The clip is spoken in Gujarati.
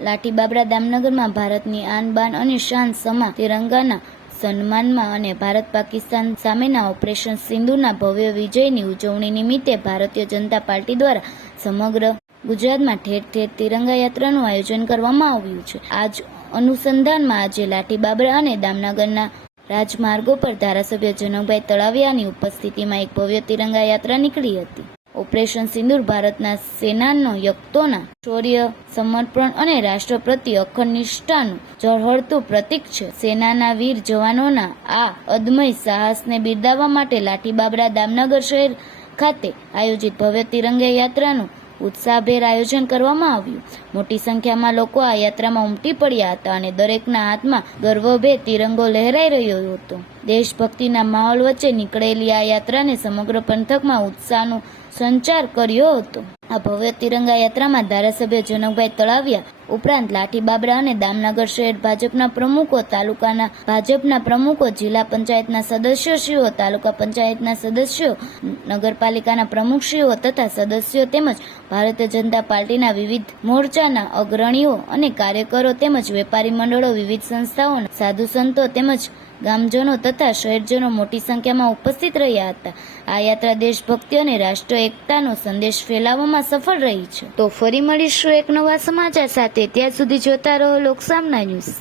લાઠી બાબરા દામનગરમાં ભારતની આન અને શાન સમા તિરંગાના સન્માનમાં અને ભારત પાકિસ્તાન સામેના ઓપરેશન સિંધુના ભવ્ય વિજયની ઉજવણી નિમિત્તે ભારતીય જનતા પાર્ટી દ્વારા સમગ્ર ગુજરાતમાં ઠેર ઠેર તિરંગા યાત્રાનું આયોજન કરવામાં આવ્યું છે. આજ અનુસંધાનમાં આજે લાઠી બાબરા અને દામનગરના રાજમાર્ગો પર ધારાસભ્ય જનકભાઈ તળાવિયાની ઉપસ્થિતિમાં એક ભવ્ય તિરંગા યાત્રા નીકળી હતી. ઓપરેશન સિંદૂર ભારતના સેનાનો યક્તોના શૌર્ય, સમર્પણ અને રાષ્ટ્ર પ્રત્યે અખંડ નિષ્ઠાનું ઝળહળતું પ્રતીક છે. સેનાના વીર જવાનોના આ અદમય સાહસને બિરદાવવા માટે લાઠી બાબરા દામનગર શહેર ખાતે આયોજિત ભવ્ય તિરંગા યાત્રાનું ઉત્સાહભેર આયોજન કરવામાં આવ્યું. મોટી સંખ્યામાં લોકો આ યાત્રામાં ઉમટી પડ્યા હતા અને દરેકના હાથમાં ગર્વભે તિરંગો લહેરાઈ રહ્યો હતો. દેશભક્તિના માહોલ વચ્ચે નીકળેલી આ યાત્રાને સમગ્ર પંથકમાં ઉત્સાહનો સંચાર કર્યો હતો. આ ભવ્ય તિરંગા યાત્રામાં ધારાસભ્ય જનકભાઈ તળાવિયા ઉપરાંત લાઠી બાબરા અને દામનગર શહેર ભાજપના પ્રમુખો, તાલુકાના ભાજપના પ્રમુખો, જિલ્લા પંચાયતના સદસ્યશ્રીઓ, તાલુકા પંચાયતના સદસ્યો, નગરપાલિકાના પ્રમુખશ્રીઓ તથા સદસ્યો તેમજ ભારતીય જનતા પાર્ટીના વિવિધ મોરચાના અગ્રણીઓ અને કાર્યકરો તેમજ વેપારી મંડળો, વિવિધ સંસ્થાઓના સાધુ સંતો તેમજ ગામજનો તથા શહેરજનો મોટી સંખ્યામાં ઉપસ્થિત રહ્યા હતા. આ યાત્રા દેશભક્તિ અને રાષ્ટ્ર એકતાનો સંદેશ ફેલાવવામાં સફળ રહી છે. તો ફરી મળીશું એક નવા સમાચાર સાથે. ત્યાં સુધી જોતા રહો લોકસામના ન્યૂઝ.